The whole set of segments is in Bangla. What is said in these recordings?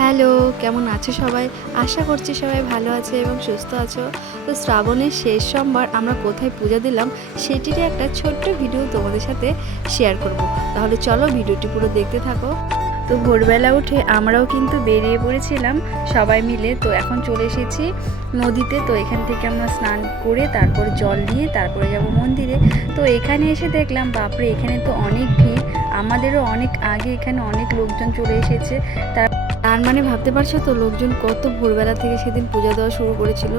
হ্যালো, কেমন আছো সবাই? আশা করছি সবাই ভালো আছে এবং সুস্থ আছো। তো শ্রাবণের শেষ সোমবার আমরা কোথায় পূজা দিলাম সেটিরই একটা ছোট্ট ভিডিও তোমাদের সাথে শেয়ার করব। তাহলে চলো ভিডিওটি পুরো দেখতে থাকো। তো ভোরবেলা উঠে আমরাও কিন্তু বেরিয়ে পড়েছিলাম সবাই মিলে। তো এখন চলে এসেছি নদীতে। তো এখান থেকে আমরা স্নান করে তারপর জল নিয়ে তারপরে যাব মন্দিরে। তো এখানে এসে দেখলাম বাপরে, এখানে তো অনেক ভিড়। আমাদেরও অনেক আগে এখানে অনেক লোকজন চলে এসেছে। তার মানে ভাবতে পারছো তো লোকজন কত ভোরবেলা থেকে সেদিন পূজা দেওয়া শুরু করেছিল।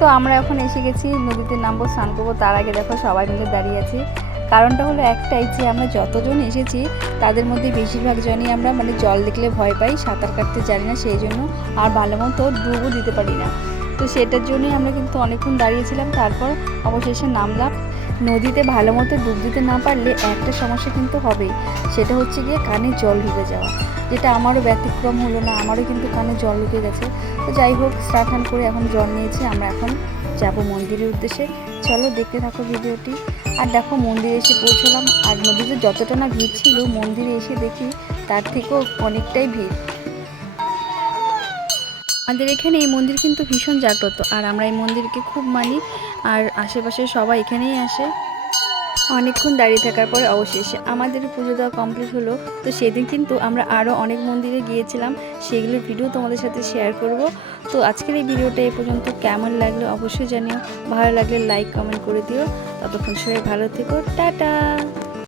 তো আমরা এখন এসে গেছি, নদীতে নামবো, স্নান করবো। তার আগে দেখো সবাই মিলে দাঁড়িয়ে আছি। কারণটা হলো একটাই, যে আমরা যতজন এসেছি তাদের মধ্যে বেশিরভাগ জনই আমরা জল দেখলে ভয় পাই, সাঁতার কাটতে জানি না, সেই জন্য আর ভালো মতো ডুবও দিতে পারি না। তো সেটার জন্যই আমরা কিন্তু অনেকক্ষণ দাঁড়িয়েছিলাম। তারপর অবশেষে নামলাম। নদীতে ভালো মতো ডুব দিতে না পারলে একটা সমস্যা কিন্তু হবেই, সেটা হচ্ছে গিয়ে কানে জল ঢুকে যাওয়া, যেটা আমারও ব্যতিক্রম হলো না, আমারও কিন্তু কানে জল ঢুকে গেছে। তো যাই হোক, স্নান করে এখন জল নিয়েছি, আমরা এখন যাব মন্দিরের উদ্দেশ্যে। চলো দেখতে থাকো ভিডিওটি। আর দেখো মন্দিরে এসে পৌঁছলাম, আর নদীতে যতটা না ভিড় ছিল মন্দিরে এসে দেখি তার থেকেও অনেকটাই ভিড়। আমাদের এখানে এই মন্দির কিন্তু ভীষণ জাগ্রত, আর আমরা এই মন্দিরকে খুব মানি, আর আশেপাশে সবাই এখানেই আসে। অনেকক্ষণ দাঁড়িয়ে থাকার পরে অবশেষে আমাদের পুজো দেওয়া কমপ্লিট হলো। তো সেদিন কিন্তু আমরা আরও অনেক মন্দিরে গিয়েছিলাম, সেগুলোর ভিডিও তোমাদের সাথে শেয়ার করব। তো আজকের এই ভিডিওটা এই পর্যন্ত। কেমন লাগলো অবশ্যই জানিও, ভালো লাগলে লাইক কমেন্ট করে দিও। ততক্ষণ সবাই ভালো থেকো, টাটা।